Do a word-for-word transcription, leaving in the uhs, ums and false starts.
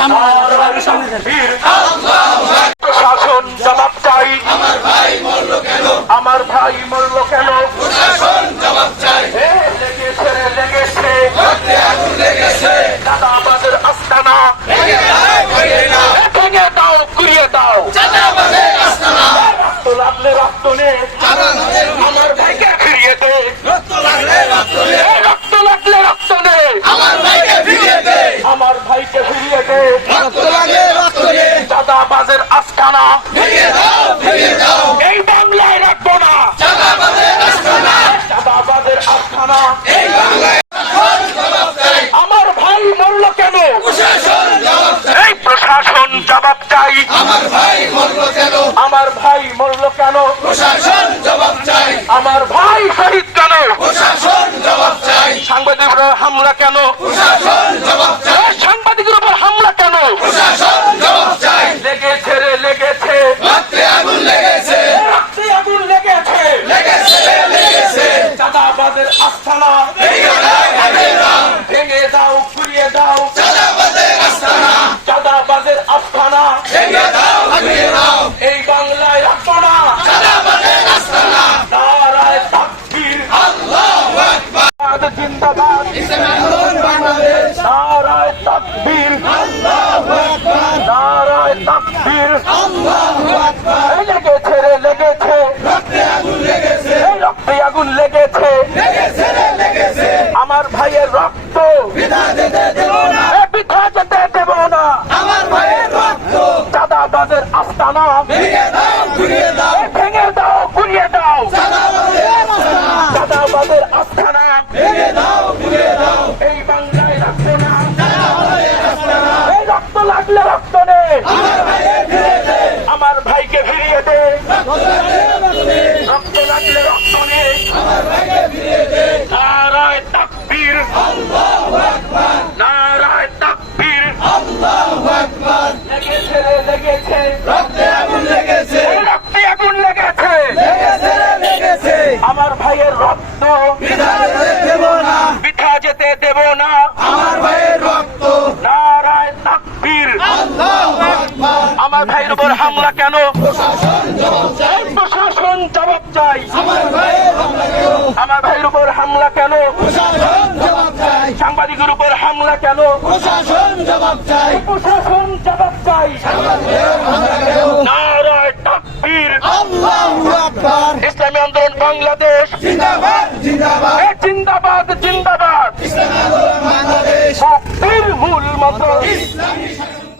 প্রশাসন জবাব চাই। আমার ভাই মরল কেন? আমার ভাই মরল কেন? প্রশাসন জবাব চাই। লেগেছে রে লেগেছে, লেগেছে চাঁদাবাজের আস্তানা। ভেঙে দাও, ঘুরিয়ে দাও চাঁদাবাজের আস্তানা। রক্ত লাগলে রক্ত নে, আমার ভাইকে ফিরিয়ে দে। রক্ত লাগলে রক্ত নে, রক্ত লাগলে রক্ত নে, আমার ভাইকে ফিরিয়ে দে। আমার ভাইকে ফিরিয়ে দে। রক্ত লাগলে রক্ত নে, চাঁদাবাজের আস্তানা। ভেঙে দাও, ভেঙে দাও, এই বাংলায় রাখবো না চাঁদাবাজের আস্তানা। চাঁদাবাজের আস্তানা এই বাংলায়। আমার ভাই মরল কেন? প্রশাসন জবাব চাই। এই প্রশাসন জবাব চাই। আমার ভাই মরল কেন? আমার ভাই মরল কেন? প্রশাসন জবাব চাই। আমার ভাই শহীদ কেন? প্রশাসন জবাব চাই। সাংবাদিকের উপর হামলা কেন? প্রশাসন জবাব চাই। সাংবাদিকের উপর হামলা কেন? প্রশাসন জবাব চাই। লেগেছে রে লেগেছে, রক্তে আগুন লেগেছে, রক্তে আগুন লেগেছে, লেগেছে লেগেছে চাঁদাবাজের আস্তানা। ভেঙে দাও, ভেঙে দাও, ভেঙে দাও, ঘুরিয়ে দাও চাঁদাবাজের আস্তানা। চাঁদাবাজের আস্তানা ভেঙে দাও, ঘুরিয়ে দাও, এই বাংলায় রাখবো না চাঁদাবাজের আস্তানা। নারায়ে তাকবীর, আল্লাহু আকবার, জিন্দাবাদ ইসলামী আন্দোলন বাংলাদেশ। নারায়ে তাকবীর, আল্লাহু আকবার, নারায়ে তাকবীর, আল্লাহু আকবার। লেগেছে রে লেগেছে, রক্তে আগুন লেগেছে, রক্তে আগুন লেগেছে, লেগেছে রে লেগেছে, আমার ভাইয়ের রক্ত বৃথা যেতে দেব না, বৃথা যেতে দেব না। আমার ভাইয়ের রক্ত চাঁদাবাজের আস্তানা। ভেঙে দাও, ঘুরিয়ে দাও, ভেঙে দাও, ঘুরিয়ে দাও চাঁদাবাজের আস্তানা। চাঁদাবাজের আস্তানা ভেঙে দাও, ঘুরিয়ে দাও, এই বাংলায় রাখবো না চাঁদাবাজের আস্তানা। এই রক্ত লাগলে রক্ত নে, আমার ভাইকে ফিরিয়ে দে, আমার ভাইকে ফিরিয়ে দে। রক্ত লাগলে রক্ত নে, আমার ভাইকে ফিরিয়ে দে। নারায়ে তাকবীর, আল্লাহু আকবার, নারায়ে তাকবীর, আল্লাহু আকবার। লেগেছে রে লেগেছে, রক্তে আগুন লেগেছে, রক্তে আগুন লেগেছে, লেগেছে রে লেগেছে, আমার ভাইয়ের রক্ত বৃথা যেতে দেব না, বৃথা যেতে দেব না, আমার ভাইয়ের রক্ত। নারায়ে তাকবীর, আল্লাহু আকবার। আমার ভাইয়ের উপর হামলা কেন? প্রশাসন জবাব চাই। প্রশাসন জবাব চাই। আমার ভাইয়ের হামলা কেন? আমার ভাইয়ের উপর হামলা কেন? প্রশাসন জবাব চাই। সাংবাদিকের উপর হামলা কেন? প্রশাসন জবাব চাই। প্রশাসন জবাব চাই। সাংবাদিকের হামলা কেন? নারায়ে তাকবীর, আল্লাহু আকবার, ইসলামী আন্দোলন বাংলাদেশ জিন্দাবাদ, জিন্দাবাদ, জিন্দাবাদ, জিন্দাবাদ, ইসলামী আন্দোলন বাংলাদেশ। মুক্তির মূল মন্ত্র ইসলামী শাসন।